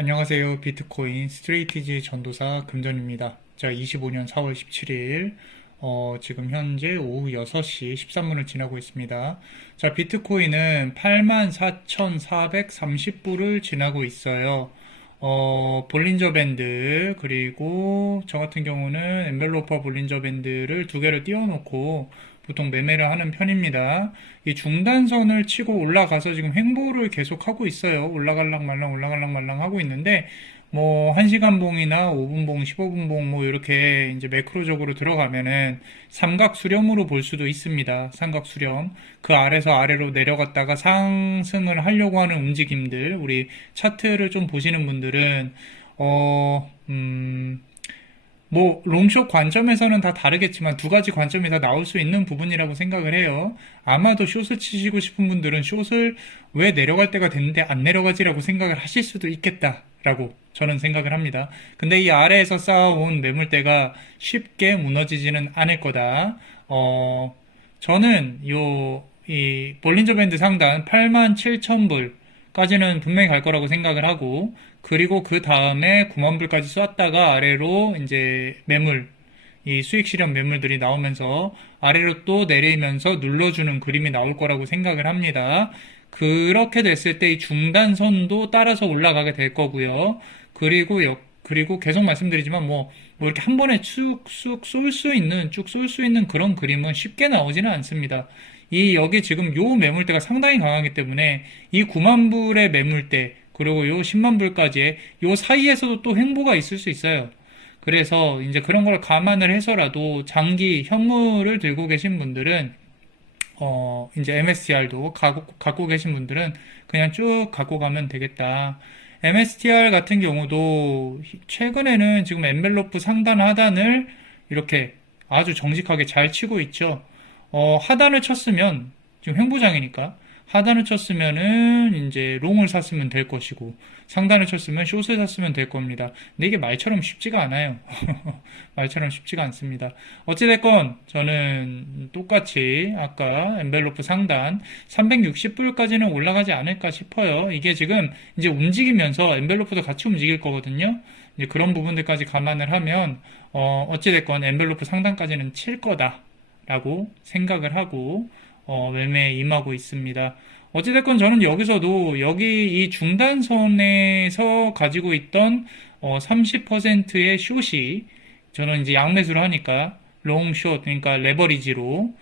안녕하세요. 비트코인 스트레이티지 전도사 금전입니다. 자, 25년 4월 17일, 지금 현재 오후 6시 13분을 지나고 있습니다. 자, 비트코인은 84,430불을 지나고 있어요. 볼린저 밴드, 그리고 저 같은 경우는 엔벨로퍼 볼린저 밴드를 두 개를 띄워놓고 보통 매매를 하는 편입니다. 이 중단선을 치고 올라가서 지금 횡보를 계속하고 있어요. 올라갈랑 말랑 올라갈랑 말랑 하고 있는데 뭐 1시간 봉이나 5분 봉, 15분 봉 뭐 이렇게 이제 매크로적으로 들어가면은 삼각 수렴으로 볼 수도 있습니다. 삼각 수렴. 그 아래서 아래로 내려갔다가 상승을 하려고 하는 움직임들, 우리 차트를 좀 보시는 분들은 어, 음, 뭐 롱숏 관점에서는 다 다르겠지만 두 가지 관점이 다 나올 수 있는 부분이라고 생각을 해요. 아마도 숏을 치시고 싶은 분들은 숏을 왜 내려갈 때가 됐는데 안 내려가지라고 생각을 하실 수도 있겠다라고 저는 생각을 합니다. 근데 이 아래에서 쌓아온 매물대가 쉽게 무너지지는 않을 거다. 저는 이 볼린저 밴드 상단 87,000불까지는 분명히 갈 거라고 생각을 하고, 그리고 그 다음에 9만 불까지 쐈다가 아래로 이제 이 수익 실현 매물들이 나오면서 아래로 또 내리면서 눌러주는 그림이 나올 거라고 생각을 합니다. 그렇게 됐을 때 이 중단선도 따라서 올라가게 될 거고요. 그리고 계속 말씀드리지만 뭐 이렇게 한 번에 쭉 쏠 수 있는 그런 그림은 쉽게 나오지는 않습니다. 여기 지금 요 매물대가 상당히 강하기 때문에 이 9만 불의 매물대, 그리고 요 10만 불까지의 요 사이에서도 또 횡보가 있을 수 있어요. 그래서 이제 그런 걸 감안을 해서라도 장기 현물을 들고 계신 분들은 이제 MSTR도 갖고 계신 분들은 그냥 쭉 갖고 가면 되겠다. MSTR 같은 경우도 최근에는 지금 엔벨로프 상단 하단을 이렇게 아주 정직하게 잘 치고 있죠. 하단을 쳤으면 지금 횡보장이니까 하단을 쳤으면은 이제 롱을 샀으면 될 것이고, 상단을 쳤으면 숏을 샀으면 될 겁니다. 근데 이게 말처럼 쉽지가 않아요. 말처럼 쉽지가 않습니다. 어찌됐건 저는 똑같이 아까 엔벨로프 상단 360불까지는 올라가지 않을까 싶어요. 이게 지금 이제 움직이면서 엔벨로프도 같이 움직일 거거든요. 이제 그런 부분들까지 감안을 하면 어찌됐건 엔벨로프 상단까지는 칠 거다라고 생각을 하고 매매에 임하고 있습니다. 어찌됐건 저는 여기 이 중단선에서 가지고 있던 30%의 숏이, 저는 이제 양매수를 하니까 롱숏, 그러니까 레버리지로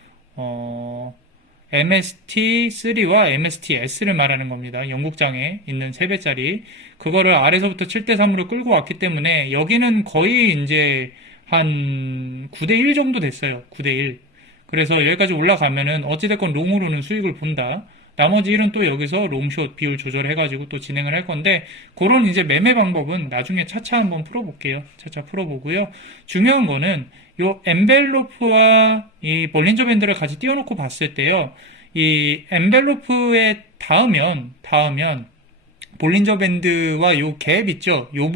MST3와 MSTS를 말하는 겁니다. 영국장에 있는 3배짜리 그거를 아래서부터 7대3으로 끌고 왔기 때문에 여기는 거의 이제 한 9대1 정도 됐어요. 9대1. 그래서 여기까지 올라가면은 어찌됐건 롱으로는 수익을 본다. 나머지 일은 또 여기서 롱숏 비율 조절해가지고 또 진행을 할 건데, 그런 이제 매매 방법은 나중에 차차 한번 풀어볼게요. 차차 풀어보고요. 중요한 거는 요 엔벨로프와 이 볼린저 밴드를 같이 띄워놓고 봤을 때요. 이 엔벨로프에 닿으면 볼린저 밴드와 요 갭 있죠? 요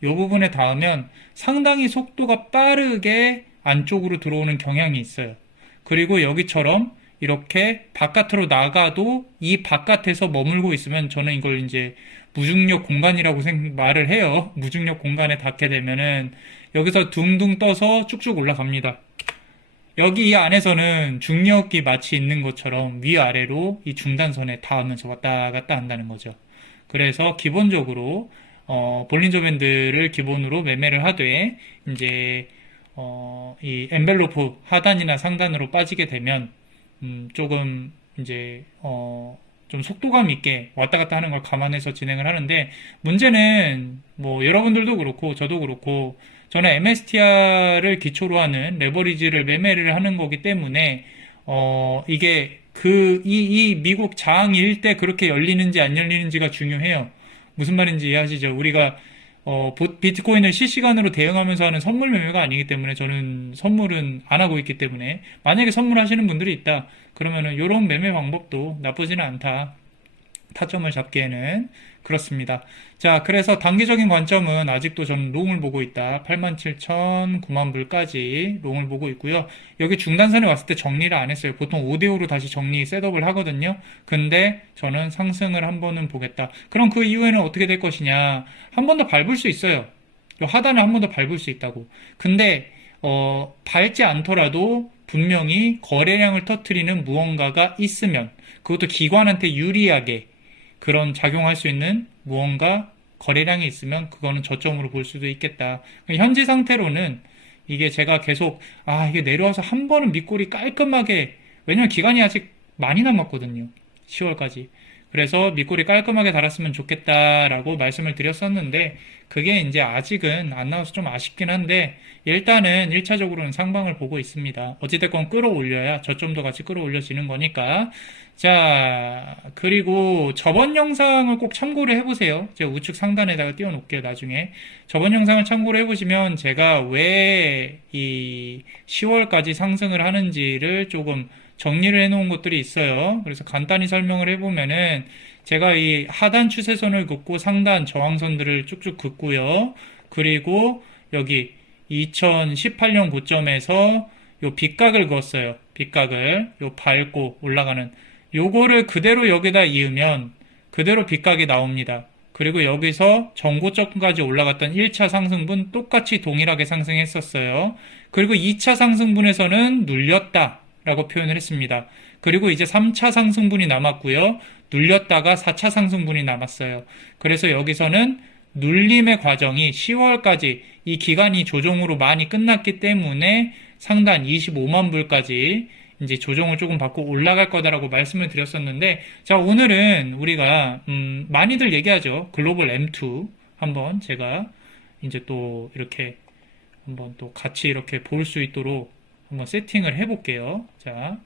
부분에 닿으면 상당히 속도가 빠르게 안쪽으로 들어오는 경향이 있어요. 그리고 여기처럼 이렇게 바깥으로 나가도 이 바깥에서 머물고 있으면 저는 이걸 이제 무중력 공간이라고 말을 해요. 무중력 공간에 닿게 되면은 여기서 둥둥 떠서 쭉쭉 올라갑니다. 여기 이 안에서는 중력이 마치 있는 것처럼 위아래로 이 중단선에 닿으면서 왔다 갔다 한다는 거죠. 그래서 기본적으로 볼린저 밴드를 기본으로 매매를 하되, 이제 이 엔벨로프 하단이나 상단으로 빠지게 되면 조금 이제 좀 속도감 있게 왔다 갔다 하는 걸 감안해서 진행을 하는데, 문제는 뭐 여러분들도 그렇고 저도 그렇고 저는 MSTR을 기초로 하는 레버리지를 매매를 하는 거기 때문에 이게 이 미국 장일 때 그렇게 열리는지 안 열리는지가 중요해요. 무슨 말인지 이해하시죠? 우리가 비트코인을 실시간으로 대응하면서 하는 선물 매매가 아니기 때문에, 저는 선물은 안 하고 있기 때문에, 만약에 선물하시는 분들이 있다 그러면은 이런 매매 방법도 나쁘지는 않다. 타점을 잡기에는. 그렇습니다. 자, 그래서 단기적인 관점은 아직도 저는 롱을 보고 있다. 87,000, 9만 불까지 롱을 보고 있고요. 여기 중단선에 왔을 때 정리를 안 했어요. 보통 5대5로 다시 정리 셋업을 하거든요. 근데 저는 상승을 한 번은 보겠다. 그럼 그 이후에는 어떻게 될 것이냐? 한 번 더 밟을 수 있어요. 요 하단을 한 번 더 밟을 수 있다고. 근데 밟지 않더라도 분명히 거래량을 터트리는 무언가가 있으면, 그것도 기관한테 유리하게 그런 작용할 수 있는 무언가 거래량이 있으면 그거는 저점으로 볼 수도 있겠다. 현재 상태로는 이게 제가 계속 이게 내려와서 한 번은 밑골이 깔끔하게, 왜냐면 기간이 아직 많이 남았거든요. 10월까지. 그래서 밑골이 깔끔하게 달았으면 좋겠다라고 말씀을 드렸었는데 그게 이제 아직은 안 나와서 좀 아쉽긴 한데 일단은 1차적으로는 상방을 보고 있습니다. 어찌됐건 끌어올려야 저점도 같이 끌어올려지는 거니까. 자, 그리고 저번 영상을 꼭 참고를 해보세요. 제가 우측 상단에다가 띄워놓을게요, 나중에. 저번 영상을 참고를 해보시면 제가 왜 이 10월까지 상승을 하는지를 조금 정리를 해놓은 것들이 있어요. 그래서 간단히 설명을 해보면은 제가 이 하단 추세선을 긋고 상단 저항선들을 쭉쭉 긋고요. 그리고 여기 2018년 고점에서 요 빗각을 그었어요. 빗각을 요 밟고 올라가는 요거를 그대로 여기다 이으면 그대로 빗각이 나옵니다. 그리고 여기서 전고점까지 올라갔던 1차 상승분 똑같이 동일하게 상승했었어요. 그리고 2차 상승분에서는 눌렸다 라고 표현을 했습니다. 그리고 이제 3차 상승분이 남았고요. 눌렸다가 4차 상승분이 남았어요. 그래서 여기서는 눌림의 과정이 10월까지 이 기간이 조정으로 많이 끝났기 때문에 상단 25만 불까지 이제 조정을 조금 받고 올라갈 거다라고 말씀을 드렸었는데, 자, 오늘은 우리가 많이들 얘기하죠. 글로벌 M2 한번 제가 이제 또 이렇게 한번 또 같이 이렇게 볼 수 있도록 한번 세팅을 해볼게요. 자,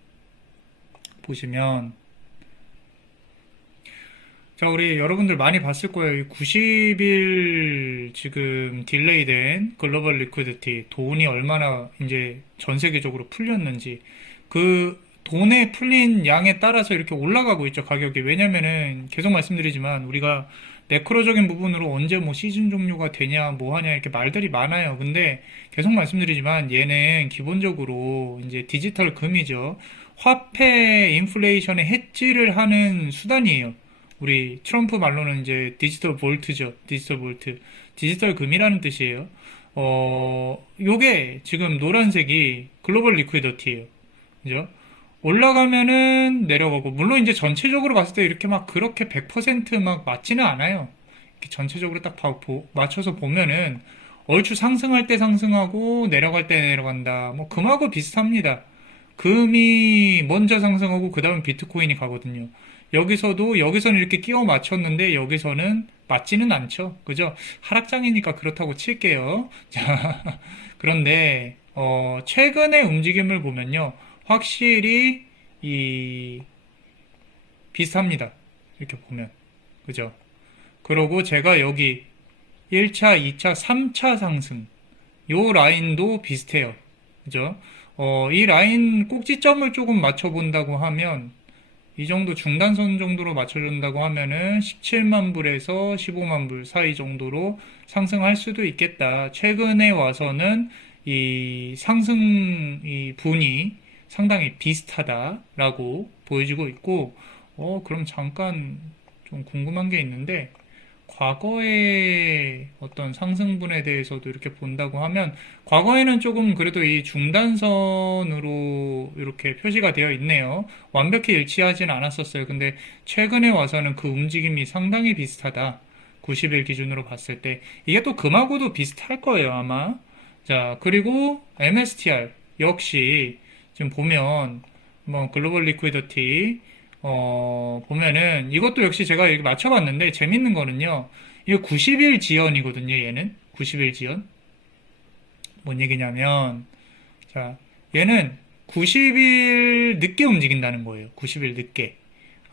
보시면 자, 우리 여러분들 많이 봤을 거예요. 90일 지금 딜레이 된 글로벌 리퀴디티 돈이 얼마나 이제 전 세계적으로 풀렸는지 그 돈에 풀린 양에 따라서 이렇게 올라가고 있죠, 가격이. 왜냐면은 계속 말씀드리지만 우리가 매크로적인 부분으로 언제 뭐 시즌 종료가 되냐 뭐 하냐 이렇게 말들이 많아요. 근데 계속 말씀드리지만 얘는 기본적으로 이제 디지털 금이죠. 화폐 인플레이션의 해지를 하는 수단이에요. 우리 트럼프 말로는 이제 디지털 볼트죠. 디지털 볼트. 디지털 금이라는 뜻이에요. 요게 지금 노란색이 글로벌 리퀴디티예요. 그죠? 올라가면은 내려가고, 물론 이제 전체적으로 봤을 때 이렇게 막 그렇게 100%막 맞지는 않아요. 이렇게 전체적으로 딱 맞춰서 보면은 얼추 상승할 때 상승하고 내려갈 때 내려간다. 뭐 금하고 비슷합니다. 금이 먼저 상승하고 그 다음 비트코인이 가거든요. 여기서는 이렇게 끼워 맞췄는데 여기서는 맞지는 않죠. 그죠? 하락장이니까 그렇다고 칠게요. 자, 그런데 최근의 움직임을 보면요. 확실히 비슷합니다. 이렇게 보면. 그죠? 그러고 제가 여기 1차, 2차, 3차 상승 요 라인도 비슷해요. 그죠? 이 라인 꼭지점을 조금 맞춰본다고 하면 이 정도 중단선 정도로 맞춰준다고 하면은 17만 불에서 15만 불 사이 정도로 상승할 수도 있겠다. 최근에 와서는 이 상승 이 분이 상당히 비슷하다라고 보여지고 있고, 그럼 잠깐 좀 궁금한 게 있는데, 과거의 어떤 상승분에 대해서도 이렇게 본다고 하면, 과거에는 조금 그래도 이 중단선으로 이렇게 표시가 되어 있네요. 완벽히 일치하진 않았었어요. 근데 최근에 와서는 그 움직임이 상당히 비슷하다. 90일 기준으로 봤을 때. 이게 또 금하고도 비슷할 거예요, 아마. 자, 그리고 MSTR 역시 지금 보면 뭐 글로벌 리퀴디티 보면은 이것도 역시 제가 이렇게 맞춰봤는데 재밌는 거는요. 이거 90일 지연이거든요. 얘는 90일 지연. 뭔 얘기냐면 자, 얘는 90일 늦게 움직인다는 거예요. 90일 늦게.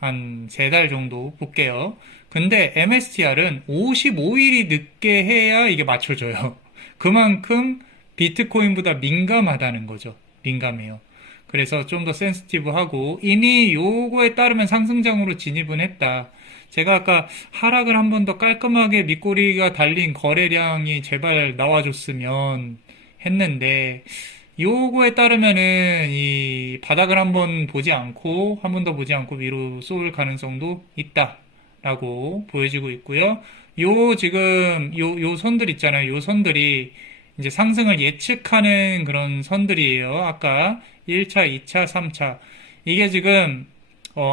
한 3달 정도 볼게요. 근데 MSTR은 55일이 늦게 해야 이게 맞춰져요. 그만큼 비트코인보다 민감하다는 거죠. 민감해요. 그래서 좀 더 센시티브하고 이미 요거에 따르면 상승장으로 진입은 했다. 제가 아까 하락을 한 번 더 깔끔하게 밑꼬리가 달린 거래량이 제발 나와줬으면 했는데, 요거에 따르면은 이 바닥을 한번 보지 않고, 한 번 더 보지 않고 위로 쏠 가능성도 있다라고 보여지고 있고요. 요 선들 있잖아요. 요 선들이 이제 상승을 예측하는 그런 선들이에요. 아까 1차, 2차, 3차. 이게 지금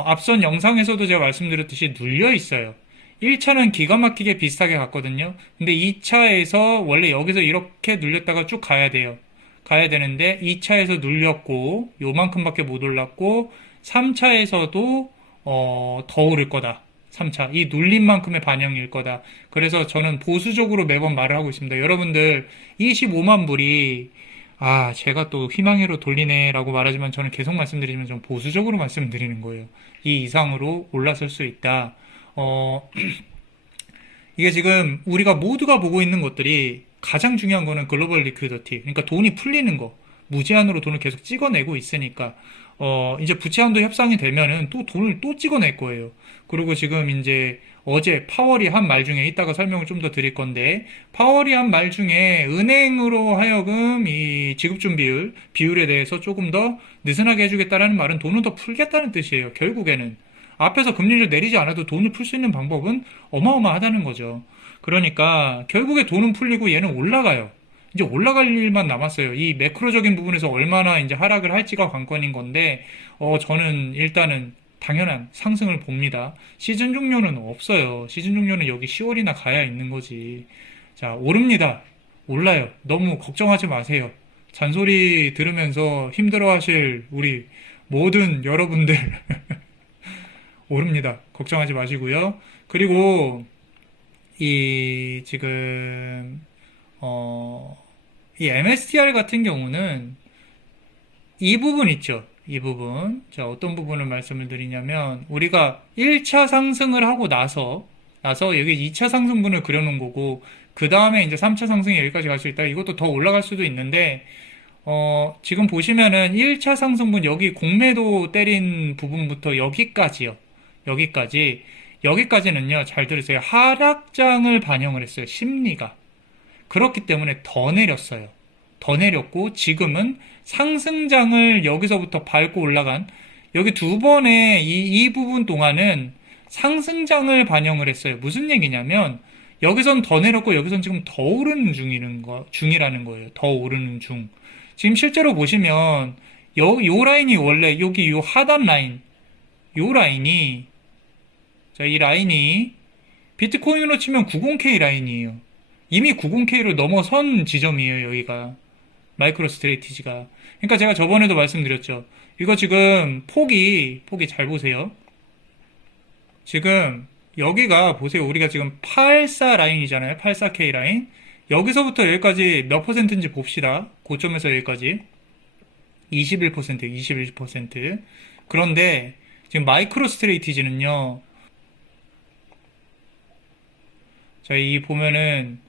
앞선 영상에서도 제가 말씀드렸듯이 눌려 있어요. 1차는 기가 막히게 비슷하게 갔거든요. 근데 2차에서 원래 여기서 이렇게 눌렸다가 쭉 가야 돼요. 가야 되는데 2차에서 눌렸고 요만큼밖에 못 올랐고 3차에서도 더 오를 거다. 3차. 이 눌린 만큼의 반영일 거다. 그래서 저는 보수적으로 매번 말을 하고 있습니다. 여러분들 25만 불이 제가 또 희망회로 돌리네라고 말하지만 저는 계속 말씀드리지만 좀 보수적으로 말씀드리는 거예요. 이 이상으로 올라설 수 있다. 어, 이게 지금 우리가 모두가 보고 있는 것들이 가장 중요한 거는 글로벌 리퀴디티. 그러니까 돈이 풀리는 거. 무제한으로 돈을 계속 찍어내고 있으니까, 이제 부채 한도 협상이 되면은 또 돈을 또 찍어낼 거예요. 그리고 지금 이제 어제 파월이 한 말 중에 이따가 설명을 좀 더 드릴 건데, 파월이 한 말 중에 은행으로 하여금 이 지급준 비율에 대해서 조금 더 느슨하게 해주겠다라는 말은 돈을 더 풀겠다는 뜻이에요. 결국에는. 앞에서 금리를 내리지 않아도 돈을 풀 수 있는 방법은 어마어마하다는 거죠. 그러니까 결국에 돈은 풀리고 얘는 올라가요. 이제 올라갈 일만 남았어요. 이 매크로적인 부분에서 얼마나 이제 하락을 할지가 관건인 건데, 저는 일단은 당연한 상승을 봅니다. 시즌 종료는 없어요. 시즌 종료는 여기 10월이나 가야 있는 거지. 자, 오릅니다. 올라요. 너무 걱정하지 마세요. 잔소리 들으면서 힘들어 하실 우리 모든 여러분들 오릅니다. 걱정하지 마시고요. 그리고 이 지금 이 MSTR 같은 경우는 이 부분 있죠. 이 부분. 자, 어떤 부분을 말씀을 드리냐면 우리가 1차 상승을 하고 나서 여기 2차 상승분을 그려놓은 거고 그 다음에 이제 3차 상승이 여기까지 갈 수 있다. 이것도 더 올라갈 수도 있는데 지금 보시면은 1차 상승분 여기 공매도 때린 부분부터 여기까지요. 여기까지. 여기까지는요, 잘 들으세요. 하락장을 반영을 했어요. 심리가. 그렇기 때문에 더 내렸어요. 더 내렸고, 지금은 상승장을 여기서부터 밟고 올라간, 여기 두 번의 이 부분 동안은 상승장을 반영을 했어요. 무슨 얘기냐면, 여기선 더 내렸고, 여기선 지금 더 오르는 중이라는 거예요. 더 오르는 중. 지금 실제로 보시면, 요 라인이 원래, 여기 요 하단 라인, 요 라인이 자, 이 라인이 비트코인으로 치면 90K 라인이에요. 이미 90K를 넘어선 지점이에요, 여기가. 마이크로 스트레이티지가. 그러니까 제가 저번에도 말씀드렸죠. 이거 지금 폭이 잘 보세요. 지금 여기가 보세요. 우리가 지금 84 라인이잖아요. 84K 라인. 여기서부터 여기까지 몇 퍼센트인지 봅시다. 고점에서 여기까지. 21%, 21%. 그런데 지금 마이크로 스트레이티지는요. 자, 이 보면은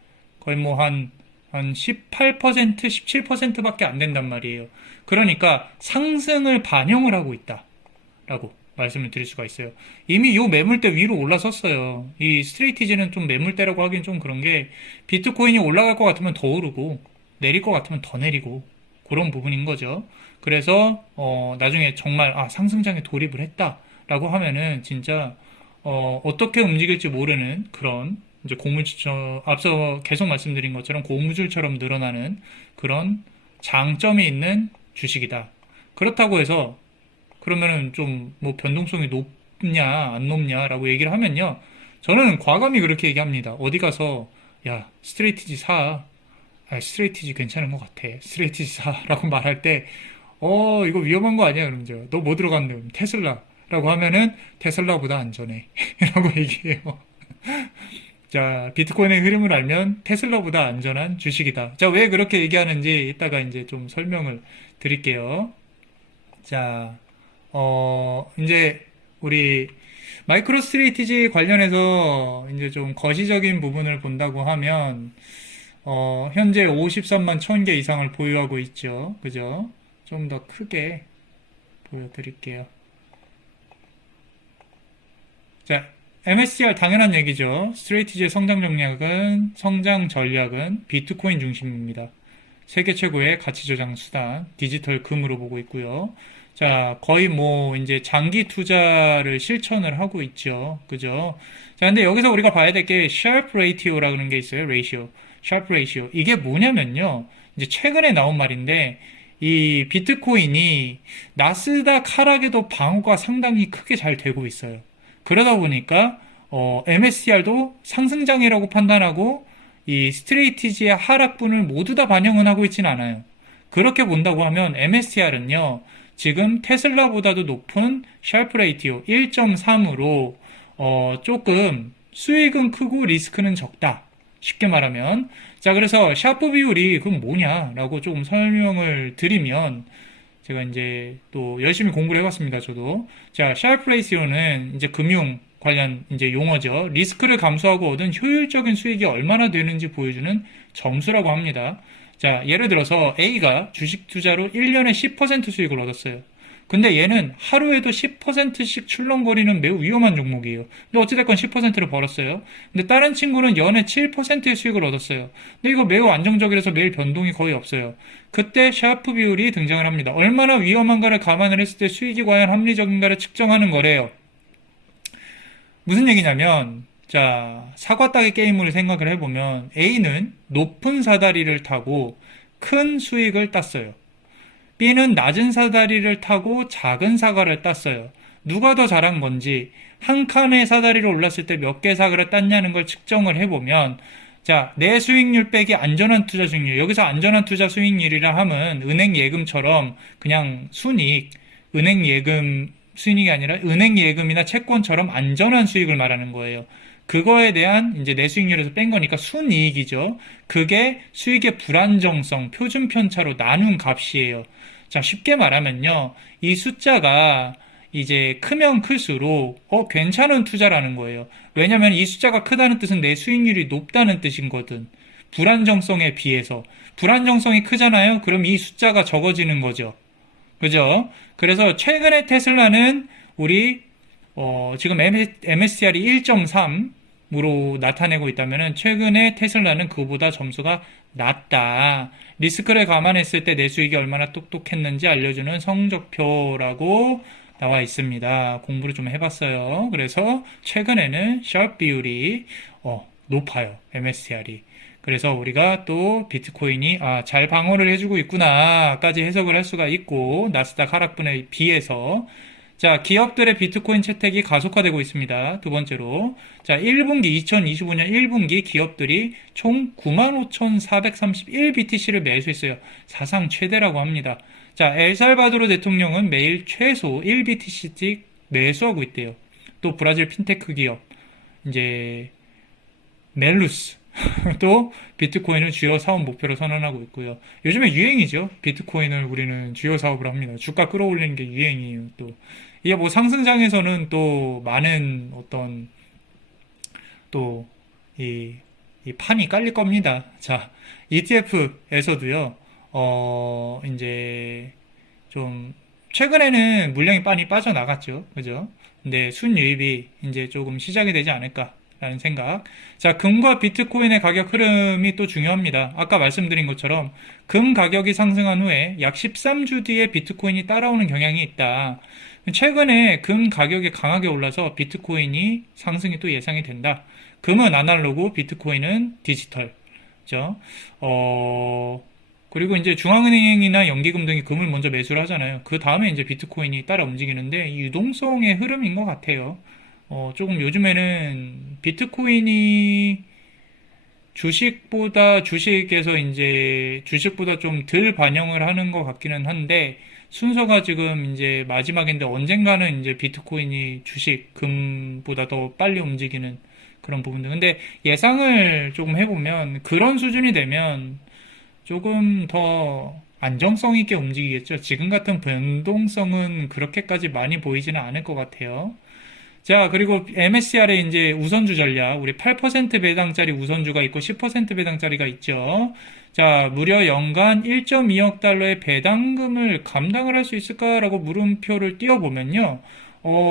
거의 뭐 한 18%, 17%밖에 안 된단 말이에요. 그러니까 상승을 반영을 하고 있다라고 말씀을 드릴 수가 있어요. 이미 요 매물대 위로 올라섰어요. 이 스트레이티지는 좀 매물대라고 하긴 좀 그런 게 비트코인이 올라갈 것 같으면 더 오르고 내릴 것 같으면 더 내리고 그런 부분인 거죠. 그래서 나중에 정말 상승장에 돌입을 했다라고 하면은 진짜 어떻게 움직일지 모르는 그런 이제 고무줄처럼 앞서 계속 말씀드린 것처럼 고무줄처럼 늘어나는 그런 장점이 있는 주식이다. 그렇다고 해서 그러면은 좀 뭐 변동성이 높냐 안 높냐라고 얘기를 하면요. 저는 과감히 그렇게 얘기합니다. 어디 가서 야 스트레이티지 사. 스트레이티지 괜찮은 것 같아. 스트레이티지 사라고 말할 때 이거 위험한 거 아니야? 그러면서 너 뭐 들어갔는데 테슬라라고 하면은 테슬라보다 안전해. 라고 얘기해요. 자, 비트코인의 흐름을 알면 테슬라보다 안전한 주식이다. 자, 왜 그렇게 얘기하는지 이따가 이제 좀 설명을 드릴게요. 자, 이제 우리 마이크로 스트레이티지 관련해서 이제 좀 거시적인 부분을 본다고 하면, 현재 53만 1000개 이상을 보유하고 있죠. 그죠? 좀 더 크게 보여드릴게요. 자, MSCR 당연한 얘기죠. 스트레이티지의 성장 전략은 비트코인 중심입니다. 세계 최고의 가치 저장 수단, 디지털 금으로 보고 있고요. 자, 거의 뭐 이제 장기 투자를 실천을 하고 있죠. 그죠? 자, 근데 여기서 우리가 봐야 될 게 샤프 레이티오라는 게 있어요. 레이시오. 샤프 레이시오. 이게 뭐냐면요. 이제 최근에 나온 말인데 이 비트코인이 나스닥 하락에도 방어가 상당히 크게 잘 되고 있어요. 그러다 보니까 MSCR도 상승장이라고 판단하고 이 스트레이티지의 하락분을 모두 다 반영은 하고 있지는 않아요. 그렇게 본다고 하면 MSCR은요. 지금 테슬라보다도 높은 샤프 레이티오 1.3으로 조금 수익은 크고 리스크는 적다. 쉽게 말하면. 자, 그래서 샤프 비율이 그럼 뭐냐라고 조금 설명을 드리면 제가 이제 또 열심히 공부를 해봤습니다. 저도. 자, 샤프 레이티오는 이제 금융 관련 이제 용어죠. 리스크를 감수하고 얻은 효율적인 수익이 얼마나 되는지 보여주는 점수라고 합니다. 자, 예를 들어서 A가 주식 투자로 1년에 10% 수익을 얻었어요. 근데 얘는 하루에도 10%씩 출렁거리는 매우 위험한 종목이에요. 근데 어찌됐건 10%를 벌었어요. 근데 다른 친구는 연에 7%의 수익을 얻었어요. 근데 이거 매우 안정적이라서 매일 변동이 거의 없어요. 그때 샤프 비율이 등장을 합니다. 얼마나 위험한가를 감안을 했을 때 수익이 과연 합리적인가를 측정하는 거래요. 무슨 얘기냐면 자, 사과 따기 게임을 생각을 해보면 A는 높은 사다리를 타고 큰 수익을 땄어요. B는 낮은 사다리를 타고 작은 사과를 땄어요. 누가 더 잘한 건지 한 칸의 사다리로 올랐을 때 몇 개 사과를 땄냐는 걸 측정을 해보면 자, 내 수익률 빼기 안전한 투자 수익률. 여기서 안전한 투자 수익률이라 함은 은행 예금처럼 그냥 순이익, 은행 예금 수익이 아니라 은행 예금이나 채권처럼 안전한 수익을 말하는 거예요. 그거에 대한 이제 내 수익률에서 뺀 거니까 순이익이죠. 그게 수익의 불안정성, 표준 편차로 나눈 값이에요. 자, 쉽게 말하면요. 이 숫자가 이제 크면 클수록 괜찮은 투자라는 거예요. 왜냐면 이 숫자가 크다는 뜻은 내 수익률이 높다는 뜻이거든. 불안정성에 비해서. 불안정성이 크잖아요. 그럼 이 숫자가 적어지는 거죠. 그죠? 그래서 최근에 테슬라는 우리 지금 MSCR이 1.3으로 나타내고 있다면 최근에 테슬라는 그보다 점수가 낮다. 리스크를 감안했을 때 내 수익이 얼마나 똑똑했는지 알려주는 성적표라고 나와 있습니다. 공부를 좀 해봤어요. 그래서 최근에는 샤프 비율이 높아요. MSCR이. 그래서 우리가 또 비트코인이 잘 방어를 해주고 있구나까지 해석을 할 수가 있고 나스닥 하락분에 비해서 자, 기업들의 비트코인 채택이 가속화되고 있습니다. 두 번째로. 자, 1분기, 2025년 1분기 기업들이 총 95,431 BTC를 매수했어요. 사상 최대라고 합니다. 자, 엘살바도르 대통령은 매일 최소 1 BTC씩 매수하고 있대요. 또 브라질 핀테크 기업, 이제, 멜루스. 또 비트코인을 주요 사업 목표로 선언하고 있고요. 요즘에 유행이죠. 비트코인을 우리는 주요 사업으로 합니다. 주가 끌어올리는 게 유행이에요. 또 이게 뭐 상승장에서는 또 많은 어떤 또 이 판이 깔릴 겁니다. 자, ETF에서도요. 이제 좀 최근에는 물량이 많이 빠져나갔죠. 그죠? 근데 순유입이 이제 조금 시작이 되지 않을까. 라는 생각. 자, 금과 비트코인의 가격 흐름이 또 중요합니다. 아까 말씀드린 것처럼 금 가격이 상승한 후에 약 13주 뒤에 비트코인이 따라오는 경향이 있다. 최근에 금 가격이 강하게 올라서 비트코인이 상승이 또 예상이 된다. 금은 아날로그, 비트코인은 디지털. 그죠? 그리고 이제 중앙은행이나 연기금 등이 금을 먼저 매수를 하잖아요. 그 다음에 이제 비트코인이 따라 움직이는데 이 유동성의 흐름인 것 같아요. 조금 요즘에는 비트코인이 주식에서 이제 주식보다 좀 덜 반영을 하는 것 같기는 한데 순서가 지금 이제 마지막인데 언젠가는 이제 비트코인이 주식, 금보다 더 빨리 움직이는 그런 부분들. 근데 예상을 조금 해보면 그런 수준이 되면 조금 더 안정성 있게 움직이겠죠. 지금 같은 변동성은 그렇게까지 많이 보이지는 않을 것 같아요. 자, 그리고 MSCR의 이제 우선주 전략, 우리 8% 배당짜리 우선주가 있고 10% 배당짜리가 있죠. 자, 무려 연간 1.2억 달러의 배당금을 감당을 할 수 있을까라고 물음표를 띄워보면요.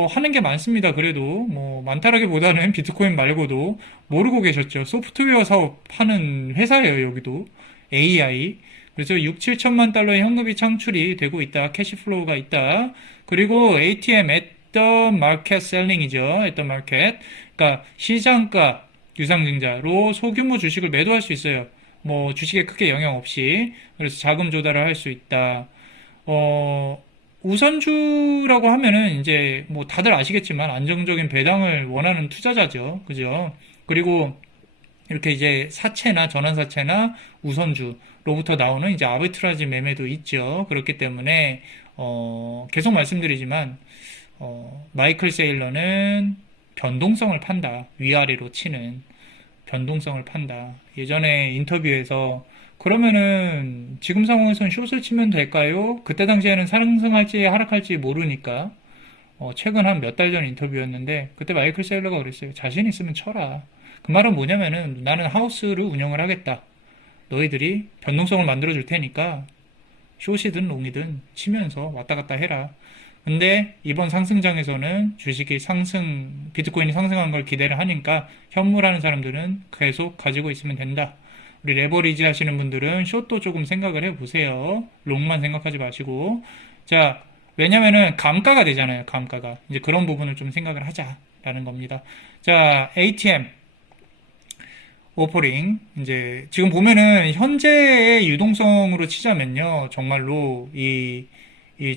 하는 게 많습니다. 그래도 뭐 많다라기보다는 비트코인 말고도 모르고 계셨죠. 소프트웨어 사업 하는 회사예요, 여기도. AI. 그래서 6, 7천만 달러의 현금이 창출이 되고 있다. 캐시플로우가 있다. 그리고 ATM at the market selling이죠. at the market. 그러니까 시장가 유상증자로 소규모 주식을 매도할 수 있어요. 뭐 주식에 크게 영향 없이. 그래서 자금 조달을 할 수 있다. 어, 우선주라고 하면은 이제 뭐 다들 아시겠지만 안정적인 배당을 원하는 투자자죠. 그죠? 그리고 이렇게 이제 사채나 전환사채나 우선주로부터 나오는 이제 아비트라지 매매도 있죠. 그렇기 때문에 계속 말씀드리지만 마이클 세일러는 변동성을 판다. 위아래로 치는 변동성을 판다. 예전에 인터뷰에서 그러면은 지금 상황에선 숏을 치면 될까요? 그때 당시에는 상승할지 하락할지 모르니까 최근 한 몇 달 전 인터뷰였는데 그때 마이클 세일러가 그랬어요. 자신 있으면 쳐라. 그 말은 뭐냐면은 나는 하우스를 운영을 하겠다. 너희들이 변동성을 만들어 줄 테니까 숏이든 롱이든 치면서 왔다 갔다 해라. 근데 이번 상승장에서는 주식이 비트코인이 상승한 걸 기대를 하니까 현물하는 사람들은 계속 가지고 있으면 된다. 우리 레버리지 하시는 분들은 숏도 조금 생각을 해보세요. 롱만 생각하지 마시고. 자, 왜냐면은 감가가 되잖아요. 감가가. 이제 그런 부분을 좀 생각을 하자라는 겁니다. 자, ATM. 오퍼링. 이제 지금 보면은 현재의 유동성으로 치자면요. 정말로 이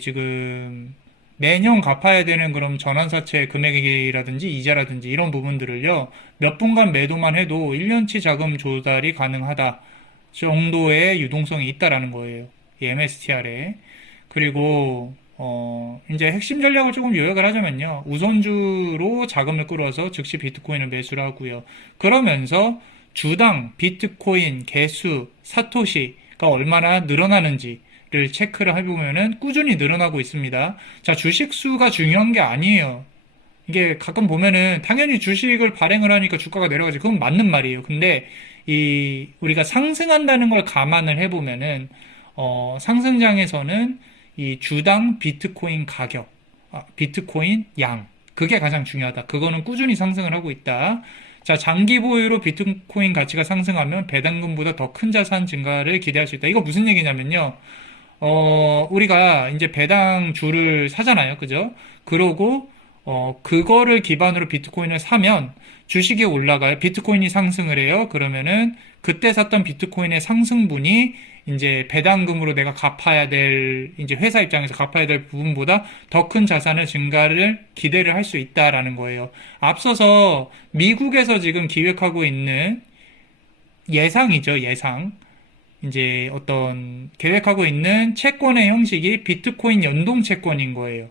지금 매년 갚아야 되는 그럼 전환사채 금액이라든지 이자라든지 이런 부분들을요. 몇 분간 매도만 해도 1년치 자금 조달이 가능하다 정도의 유동성이 있다라는 거예요. 이 MSTR에. 그리고 이제 핵심 전략을 조금 요약을 하자면요. 우선주로 자금을 끌어서 즉시 비트코인을 매수를 하고요. 그러면서 주당 비트코인 개수 사토시가 얼마나 늘어나는지를 체크를 해보면은 꾸준히 늘어나고 있습니다. 자, 주식 수가 중요한 게 아니에요. 이게 가끔 보면은 당연히 주식을 발행을 하니까 주가가 내려가지. 그건 맞는 말이에요. 근데 우리가 상승한다는 걸 감안을 해보면은 상승장에서는 이 주당 비트코인 가격, 비트코인 양, 그게 가장 중요하다. 그거는 꾸준히 상승을 하고 있다. 자, 장기 보유로 비트코인 가치가 상승하면 배당금보다 더 큰 자산 증가를 기대할 수 있다. 이거 무슨 얘기냐면요. 우리가 이제 배당주를 사잖아요. 그죠? 그러고, 그거를 기반으로 비트코인을 사면 주식이 올라가요. 비트코인이 상승을 해요. 그러면은 그때 샀던 비트코인의 상승분이 이제 배당금으로 내가 갚아야 될, 이제 회사 입장에서 갚아야 될 부분보다 더 큰 자산의 증가를 기대를 할 수 있다라는 거예요. 앞서서 미국에서 지금 기획하고 있는 예상이죠, 예상. 이제 어떤 계획하고 있는 채권의 형식이 비트코인 연동 채권인 거예요.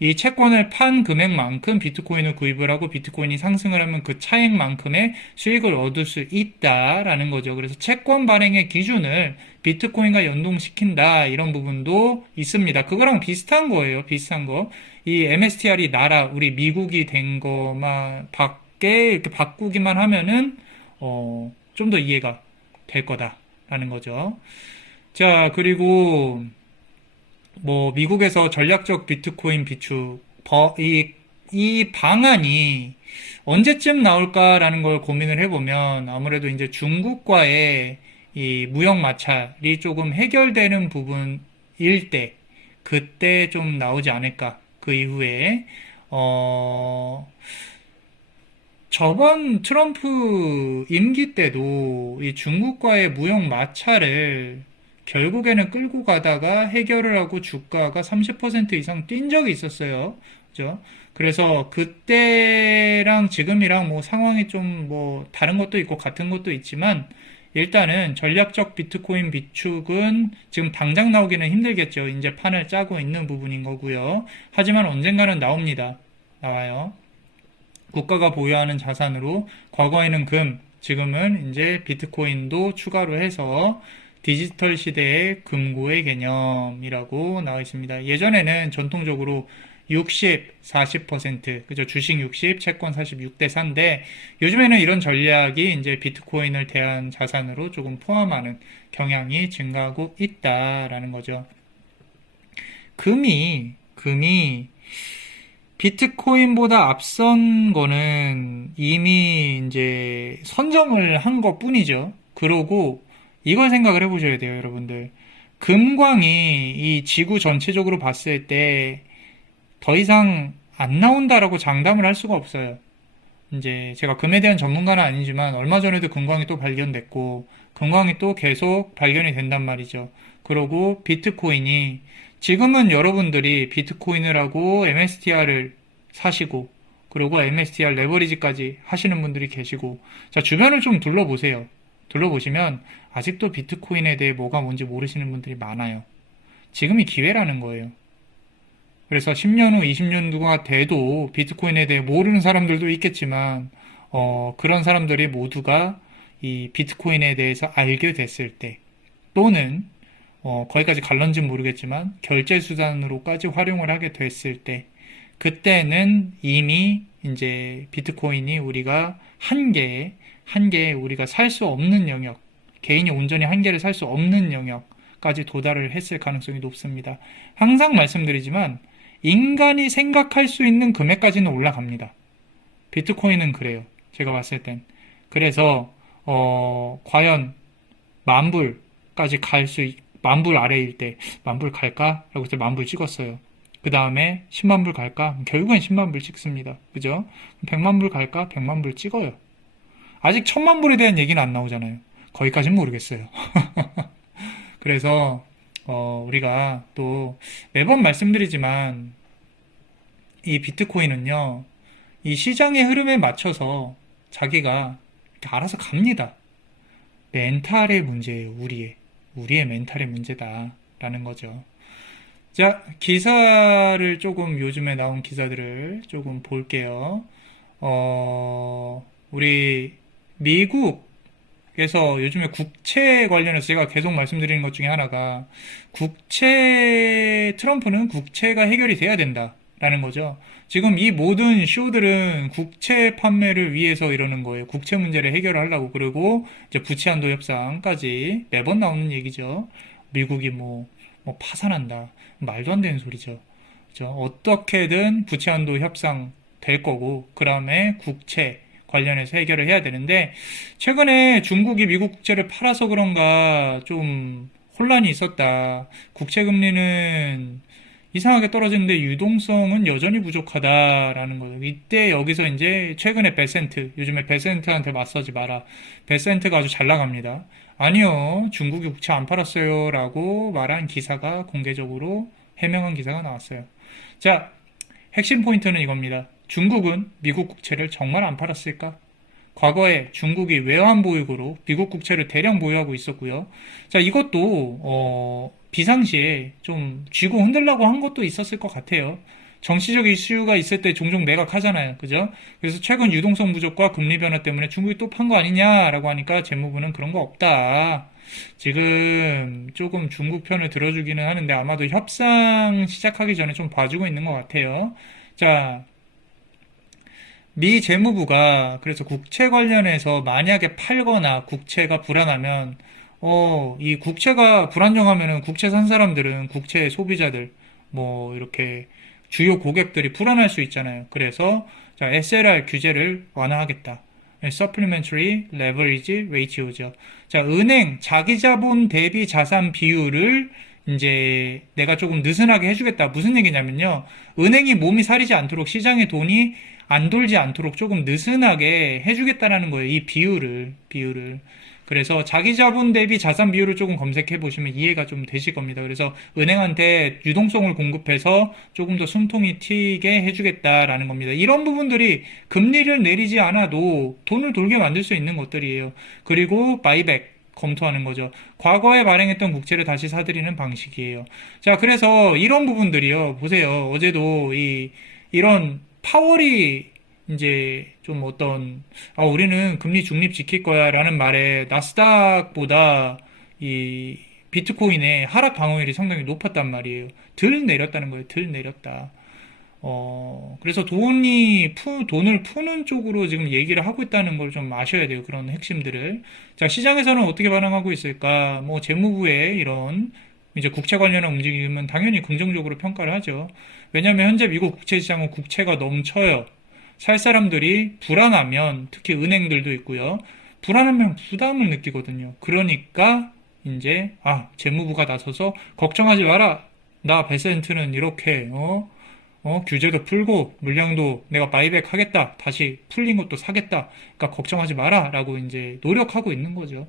이 채권을 판 금액만큼 비트코인을 구입을 하고 비트코인이 상승을 하면 그 차액만큼의 수익을 얻을 수 있다라는 거죠. 그래서 채권 발행의 기준을 비트코인과 연동시킨다 이런 부분도 있습니다. 그거랑 비슷한 거예요. 비슷한 거. 이 MSTR이 나라 우리 미국이 된 거만 밖에 이렇게 바꾸기만 하면은 좀 더 이해가 될 거다라는 거죠. 자, 그리고 뭐 미국에서 전략적 비트코인 비축 이 방안이 언제쯤 나올까라는 걸 고민을 해보면 아무래도 이제 중국과의 이 무역 마찰이 조금 해결되는 부분일 때 그때 좀 나오지 않을까. 그 이후에 저번 트럼프 임기 때도 이 중국과의 무역 마찰을 결국에는 끌고 가다가 해결을 하고 주가가 30% 이상 뛴 적이 있었어요. 그죠? 그래서 그때랑 지금이랑 뭐 상황이 좀 뭐 다른 것도 있고 같은 것도 있지만 일단은 전략적 비트코인 비축은 지금 당장 나오기는 힘들겠죠. 이제 판을 짜고 있는 부분인 거고요. 하지만 언젠가는 나옵니다. 나와요. 국가가 보유하는 자산으로 과거에는 금, 지금은 이제 비트코인도 추가로 해서 디지털 시대의 금고의 개념이라고 나와 있습니다. 예전에는 전통적으로 60, 40%, 그죠? 주식 60, 채권 46대 4인데, 요즘에는 이런 전략이 이제 비트코인을 대한 자산으로 조금 포함하는 경향이 증가하고 있다라는 거죠. 금이 비트코인보다 앞선 거는 이미 이제 선점을 한 것 뿐이죠. 그러고 이걸 생각을 해보셔야 돼요, 여러분들. 금광이 이 지구 전체적으로 봤을 때 더 이상 안 나온다라고 장담을 할 수가 없어요. 이제 제가 금에 대한 전문가는 아니지만 얼마 전에도 금광이 또 발견됐고 금광이 또 계속 발견이 된단 말이죠. 그러고 비트코인이 지금은 여러분들이 비트코인을 하고 MSTR을 사시고 그리고 MSTR 레버리지까지 하시는 분들이 계시고 자 주변을 좀 둘러보세요. 둘러보시면 아직도 비트코인에 대해 뭐가 뭔지 모르시는 분들이 많아요. 지금이 기회라는 거예요. 그래서 10년 후, 20년 후가 돼도 비트코인에 대해 모르는 사람들도 있겠지만, 그런 사람들이 모두가 이 비트코인에 대해서 알게 됐을 때, 또는, 거기까지 갈런지는 모르겠지만, 결제수단으로까지 활용을 하게 됐을 때, 그때는 이미 이제 비트코인이 우리가 한계에 우리가 살 수 없는 영역, 개인이 온전히 한계를 살 수 없는 영역까지 도달을 했을 가능성이 높습니다. 항상 말씀드리지만, 인간이 생각할 수 있는 금액까지는 올라갑니다. 비트코인은 그래요. 제가 봤을 땐. 그래서 과연 만불까지 만불 아래일 때 만불 갈까? 라고 해서 만불 찍었어요. 그 다음에 10만 불 갈까? 결국엔 10만 불 찍습니다. 그죠? 100만 불 갈까? 100만 불 찍어요. 아직 1000만 불에 대한 얘기는 안 나오잖아요. 거기까지는 모르겠어요. 그래서 우리가 또 매번 말씀드리지만 이 비트코인은요, 이 시장의 흐름에 맞춰서 자기가 이렇게 알아서 갑니다. 멘탈의 문제예요, 우리의 멘탈의 문제다라는 거죠. 자, 기사를 조금 요즘에 나온 기사들을 조금 볼게요. 우리 미국에서 요즘에 국채 관련해서 제가 계속 말씀드리는 것 중에 하나가 트럼프는 국채가 해결이 돼야 된다라는 거죠. 지금 이 모든 쇼들은 국채 판매를 위해서 이러는 거예요. 국채 문제를 해결하려고. 그리고 이제 부채 한도 협상까지 매번 나오는 얘기죠. 미국이 뭐 파산한다. 말도 안 되는 소리죠. 그죠? 어떻게든 부채 한도 협상 될 거고, 그 다음에 국채 관련해서 해결을 해야 되는데, 최근에 중국이 미국 국채를 팔아서 그런가 좀 혼란이 있었다. 국채 금리는 이상하게 떨어지는데 유동성은 여전히 부족하다라는 거예요. 이때 여기서 이제 최근에 베센트, 요즘에 베센트한테 맞서지 마라. 베센트가 아주 잘 나갑니다. 아니요, 중국이 국채 안 팔았어요. 라고 말한 기사가 공개적으로 해명한 기사가 나왔어요. 자, 핵심 포인트는 이겁니다. 중국은 미국 국채를 정말 안 팔았을까? 과거에 중국이 외환 보유고로 미국 국채를 대량 보유하고 있었고요. 자, 이것도 비상시에 좀 쥐고 흔들라고 한 것도 있었을 것 같아요. 정치적 이슈가 있을 때 종종 매각하잖아요. 그죠? 그래서 최근 유동성 부족과 금리 변화 때문에 중국이 또 판 거 아니냐라고 하니까 재무부는 그런 거 없다. 지금 조금 중국 편을 들어주기는 하는데 아마도 협상 시작하기 전에 좀 봐주고 있는 것 같아요. 자, 미 재무부가 그래서 국채 관련해서 만약에 팔거나 국채가 불안하면 이 국채가 불안정하면은 국채 산 사람들은 국채 소비자들 뭐 이렇게 주요 고객들이 불안할 수 있잖아요. 그래서 자, SLR 규제를 완화하겠다. Supplementary Leverage Ratio죠. 자, 은행 자기 자본 대비 자산 비율을 이제 내가 조금 느슨하게 해주겠다. 무슨 얘기냐면요. 은행이 몸이 사리지 않도록 시장에 돈이 안 돌지 않도록 조금 느슨하게 해주겠다라는 거예요. 이 비율을. 그래서 자기 자본 대비 자산 비율을 조금 검색해 보시면 이해가 좀 되실 겁니다. 그래서 은행한테 유동성을 공급해서 조금 더 숨통이 튀게 해주겠다라는 겁니다. 이런 부분들이 금리를 내리지 않아도 돈을 돌게 만들 수 있는 것들이에요. 그리고 바이백. 검토하는 거죠. 과거에 발행했던 국채를 다시 사들이는 방식이에요. 자, 그래서 이런 부분들이요. 보세요. 어제도 이런 파월이 이제 좀 우리는 금리 중립 지킬 거야 라는 말에 나스닥보다 이 비트코인의 하락 방어율이 상당히 높았단 말이에요. 덜 내렸다는 거예요. 덜 내렸다. 그래서 돈을 푸는 쪽으로 지금 얘기를 하고 있다는 걸 좀 아셔야 돼요. 그런 핵심들을. 자, 시장에서는 어떻게 반응하고 있을까? 뭐, 재무부의 이런 이제 국채 관련한 움직임은 당연히 긍정적으로 평가를 하죠. 왜냐하면 현재 미국 국채 시장은 국채가 넘쳐요. 살 사람들이 불안하면 특히 은행들도 있고요. 불안하면 부담을 느끼거든요. 그러니까 이제 재무부가 나서서 걱정하지 마라. 나 베센트는 이렇게 규제도 풀고 물량도 내가 바이백 하겠다. 다시 풀린 것도 사겠다. 그러니까 걱정하지 마라. 라고 이제 노력하고 있는 거죠.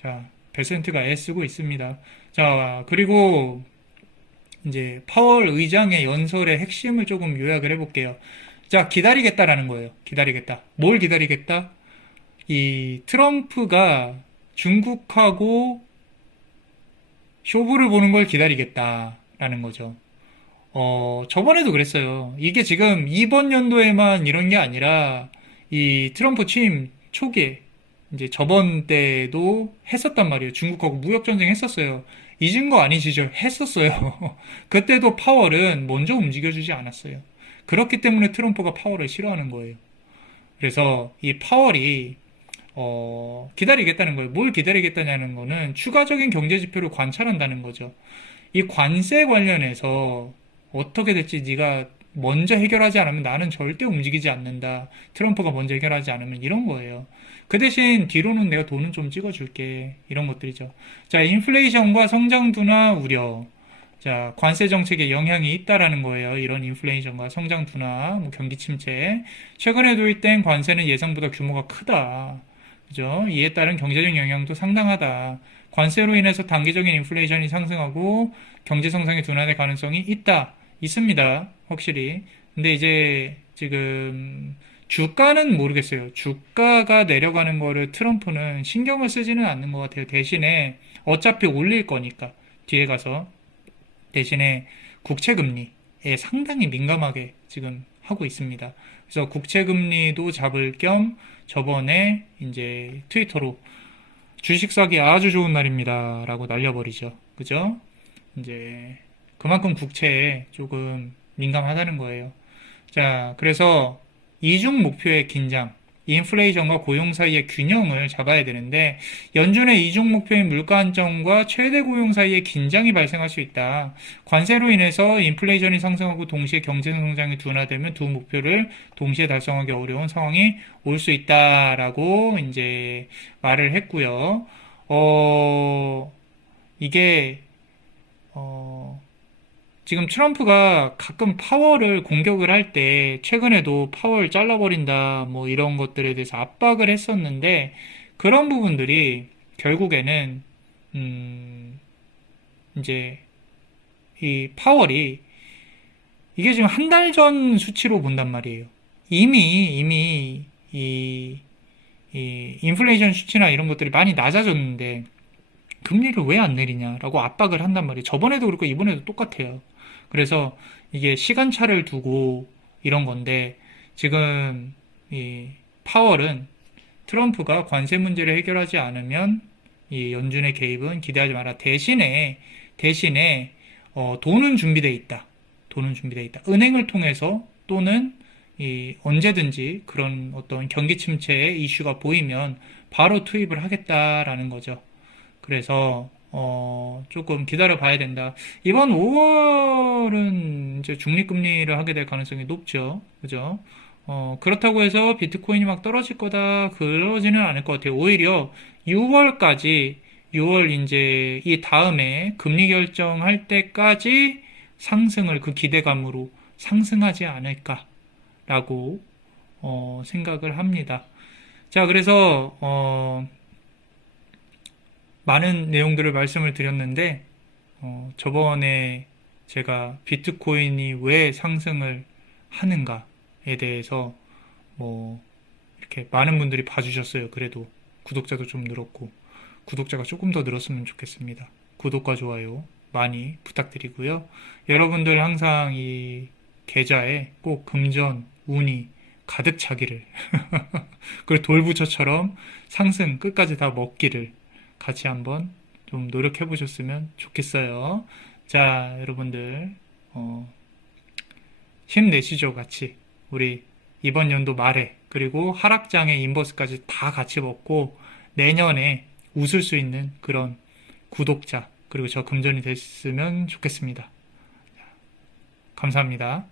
자, 베센트가 애쓰고 있습니다. 자, 그리고 이제 파월 의장의 연설의 핵심을 조금 요약을 해볼게요. 자, 기다리겠다라는 거예요. 기다리겠다. 뭘 기다리겠다? 이 트럼프가 중국하고 쇼부를 보는 걸 기다리겠다라는 거죠. 저번에도 그랬어요. 이게 지금 이번 연도에만 이런 게 아니라 이 트럼프 취임 초기에 이제 저번 때도 했었단 말이에요. 중국하고 무역전쟁 했었어요. 잊은 거 아니시죠? 했었어요. 그때도 파월은 먼저 움직여주지 않았어요. 그렇기 때문에 트럼프가 파월을 싫어하는 거예요. 그래서 이 파월이 기다리겠다는 거예요. 뭘 기다리겠다냐는 거는 추가적인 경제 지표를 관찰한다는 거죠. 이 관세 관련해서 어떻게 될지 네가 먼저 해결하지 않으면 나는 절대 움직이지 않는다. 트럼프가 먼저 해결하지 않으면 이런 거예요. 그 대신 뒤로는 내가 돈은 좀 찍어줄게. 이런 것들이죠. 자, 인플레이션과 성장 둔화 우려. 자, 관세 정책에 영향이 있다라는 거예요. 이런 인플레이션과 성장 둔화, 경기 침체. 최근에 도입된 관세는 예상보다 규모가 크다. 그죠? 이에 따른 경제적 영향도 상당하다. 관세로 인해서 단기적인 인플레이션이 상승하고 경제 성장이 둔화될 가능성이 있다. 있습니다. 확실히. 근데 이제 지금 주가는 모르겠어요. 주가가 내려가는 거를 트럼프는 신경을 쓰지는 않는 것 같아요. 대신에 어차피 올릴 거니까 뒤에 가서 대신에 국채금리에 상당히 민감하게 지금 하고 있습니다. 그래서 국채금리도 잡을 겸 저번에 이제 트위터로 주식 사기 아주 좋은 날입니다. 라고 날려버리죠. 그죠? 이제 그만큼 국채에 조금 민감하다는 거예요. 자, 그래서 이중 목표의 긴장, 인플레이션과 고용 사이의 균형을 잡아야 되는데 연준의 이중 목표인 물가 안정과 최대 고용 사이의 긴장이 발생할 수 있다. 관세로 인해서 인플레이션이 상승하고 동시에 경제 성장이 둔화되면 두 목표를 동시에 달성하기 어려운 상황이 올 수 있다라고 이제 말을 했고요. 이게 지금 트럼프가 가끔 파월을 공격을 할 때 최근에도 파월 잘라버린다 뭐 이런 것들에 대해서 압박을 했었는데 그런 부분들이 결국에는 이제 이 파월이 이게 지금 한 달 전 수치로 본단 말이에요. 이미 이 인플레이션 수치나 이런 것들이 많이 낮아졌는데 금리를 왜 안 내리냐라고 압박을 한단 말이에요. 저번에도 그렇고 이번에도 똑같아요. 그래서 이게 시간차를 두고 이런 건데 지금 이 파월은 트럼프가 관세 문제를 해결하지 않으면 이 연준의 개입은 기대하지 마라. 대신에 돈은 준비돼 있다. 돈은 준비돼 있다. 은행을 통해서 또는 언제든지 그런 어떤 경기 침체의 이슈가 보이면 바로 투입을 하겠다라는 거죠. 그래서 조금 기다려 봐야 된다. 이번 5월은 이제 중립금리를 하게 될 가능성이 높죠. 그죠? 그렇다고 해서 비트코인이 막 떨어질 거다, 그러지는 않을 것 같아요. 오히려 6월 이제 이 다음에 금리 결정할 때까지 상승을 그 기대감으로 상승하지 않을까라고 생각을 합니다. 자, 그래서 많은 내용들을 말씀을 드렸는데 저번에 제가 비트코인이 왜 상승을 하는가에 대해서 뭐 이렇게 많은 분들이 봐주셨어요. 그래도 구독자도 좀 늘었고 구독자가 조금 더 늘었으면 좋겠습니다. 구독과 좋아요 많이 부탁드리고요. 여러분들 항상 이 계좌에 꼭 금전, 운이 가득 차기를 그리고 돌부처처럼 상승 끝까지 다 먹기를 같이 한번 좀 노력해 보셨으면 좋겠어요. 자, 여러분들 힘내시죠. 같이 우리 이번 연도 말에 그리고 하락장의 인버스까지 다 같이 먹고 내년에 웃을 수 있는 그런 구독자 그리고 저 금전이 됐으면 좋겠습니다. 감사합니다.